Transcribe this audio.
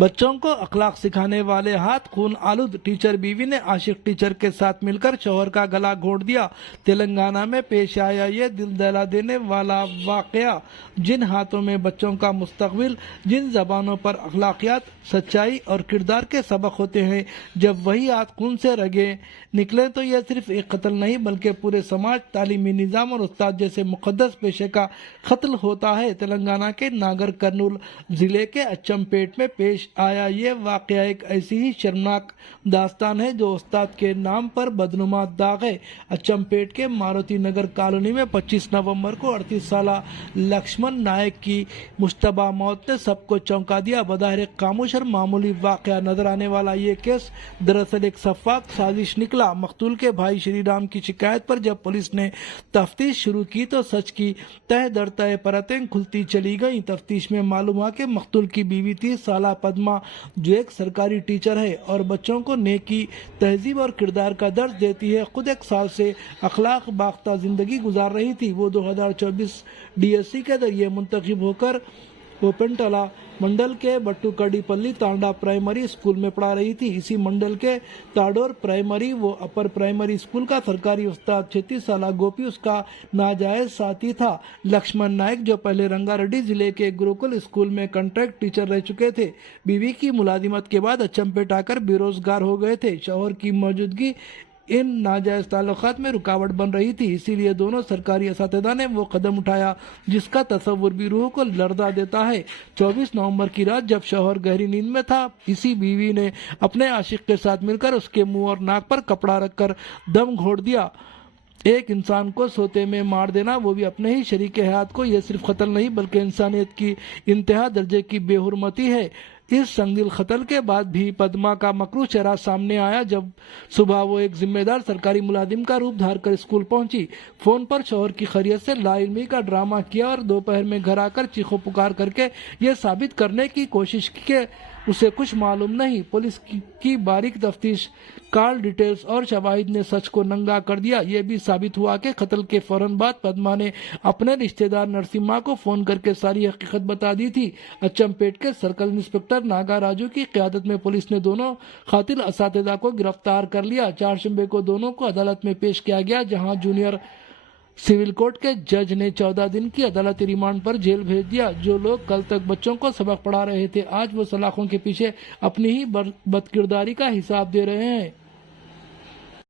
بچوں کو اخلاق سکھانے والے ہاتھ خون آلود ٹیچر بیوی نے عاشق ٹیچر کے ساتھ مل کر شوہر کا گلا گھونٹ دیا۔ تلنگانہ میں پیش آیا یہ دل دہلا دینے والا واقعہ۔ جن ہاتھوں میں بچوں کا مستقبل، جن زبانوں پر اخلاقیات، سچائی اور کردار کے سبق ہوتے ہیں، جب وہی ہاتھ خون سے رگے نکلے تو یہ صرف ایک قتل نہیں بلکہ پورے سماج، تعلیمی نظام اور استاد جیسے مقدس پیشے کا قتل ہوتا ہے۔ تلنگانہ کے ناگر کرنول ضلع کے اچم پیٹ میں پیش آیا یہ واقعہ ایک ایسی ہی شرمناک داستان ہے جو استاد کے نام پر بدنما داغ ہے۔ اچم پیٹ کے ماروتی نگر کالونی میں 25 نومبر کو 38 سالہ لکشمن نائک کی مشتبہ موت نے سب کو چونکا دیا۔ بظاہر ایک خاموش اور معمولی واقعہ نظر آنے والا یہ کیس دراصل ایک شفاف سازش نکلا۔ مقتول کے بھائی شری رام کی شکایت پر جب پولیس نے تفتیش شروع کی تو سچ کی تہ در تہ پرتیں کھلتی چلی گئیں۔ تفتیش میں معلوم ہوا کہ مقتول کی بیوی 30 سالہ پدما، جو ایک سرکاری ٹیچر ہے اور بچوں کو نیکی، تہذیب اور کردار کا درس دیتی ہے، خود 1 سال سے اخلاق باختہ زندگی گزار رہی تھی۔ وہ 2024 DSC کے ذریعے منتخب ہو کر اوپنٹلا منڈل کے بٹو کڈی پلی تانڈا پرائمری اسکول میں پڑھا رہی تھی۔ اسی منڈل کے تاڈور پرائمری و اپر پرائمری اسکول کا سرکاری استاد 36 سالہ گوپی اس کا ناجائز ساتھی تھا۔ لکشمن نائک، جو پہلے رنگا ریڈی ضلع کے گروکل اسکول میں کنٹریکٹ ٹیچر رہ چکے تھے، بیوی کی ملازمت کے بعد اچم پیٹ آ کر بے روزگار ہو گئے تھے۔ شوہر کی موجودگی ان ناجائز تعلقات میں رکاوٹ بن رہی تھی، اسی لیے دونوں سرکاری اساتذہ نے وہ قدم اٹھایا جس کا تصور بھی روح کو لرزا دیتا ہے۔ 24 نومبر کی رات جب شوہر گہری نیند میں تھا، اسی بیوی نے اپنے عاشق کے ساتھ مل کر اس کے منہ اور ناک پر کپڑا رکھ کر دم گھونٹ دیا۔ ایک انسان کو سوتے میں مار دینا، وہ بھی اپنے ہی شریک حیات کو، یہ صرف قتل نہیں بلکہ انسانیت کی انتہا درجے کی بے حرمتی ہے۔ اس سنگدل قتل کے بعد بھی پدما کا مکروہ چہرہ سامنے آیا جب صبح وہ ایک ذمہ دار سرکاری ملازم کا روپ دھار کر اسکول پہنچی۔ فون پر شوہر کی خیریت سے لا علمی کا ڈرامہ کیا اور دوپہر میں گھر آ کر چیخو پکار کر کے یہ ثابت کرنے کی کوشش کی کہ اسے کچھ معلوم نہیں۔ پولیس کی باریک تفتیش، کال ڈیٹیلز اور شواہد نے سچ کو ننگا کر دیا۔ یہ بھی ثابت ہوا کہ قتل کے فوراً بعد پدما نے اپنے رشتہ دار نرسمہا کو فون کر کے ساری حقیقت بتا دی تھی۔ اچم پیٹ کے سرکل انسپکٹر ناگا راجو کی قیادت میں پولیس نے دونوں قاتل اساتذہ کو گرفتار کر لیا۔ چہارشنبے کو دونوں کو عدالت میں پیش کیا گیا، جہاں جونیئر سول کورٹ کے جج نے 14 دن کی عدالتی ریمانڈ پر جیل بھیج دیا۔ جو لوگ کل تک بچوں کو سبق پڑھا رہے تھے، آج وہ سلاخوں کے پیچھے اپنی ہی بد کرداری کا حساب دے رہے ہیں۔